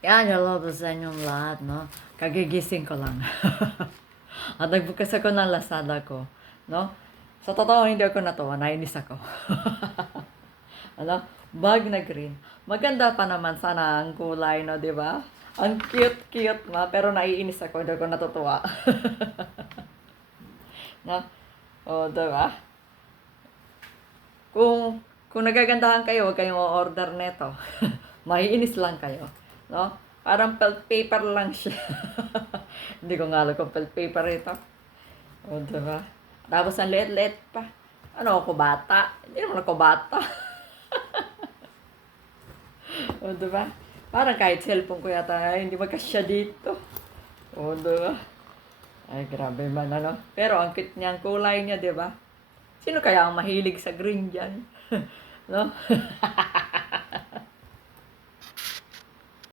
Yan, hello po sa inyong lahat, no? Kagigising ko lang. At nagbukas ako ng Lazada ko, no? Sa totoo, hindi ako natuwa, nainis ako. Ano? Bag na green. Maganda pa naman sana ang kulay, no, di ba? Ang cute-cute, ma. Pero naiinis ako, hindi ako natutuwa. No? O, di ba? Kung nagagandahan kayo, huwag kayong order neto. Maiinis lang kayo. No? Parang felt paper lang siya. Hindi ko nga alam kung felt paper ito. O, diba? Tapos ang liit-liit pa. Ano ako, bata? Hindi naman ako bata. O, diba? Parang kahit cellphone ko yata, ay, hindi magkasya dito. O, diba? Ay, grabe man, ano? Pero ang cute niya, ang kulay niya, diba? Sino kaya ang mahilig sa green dyan? No?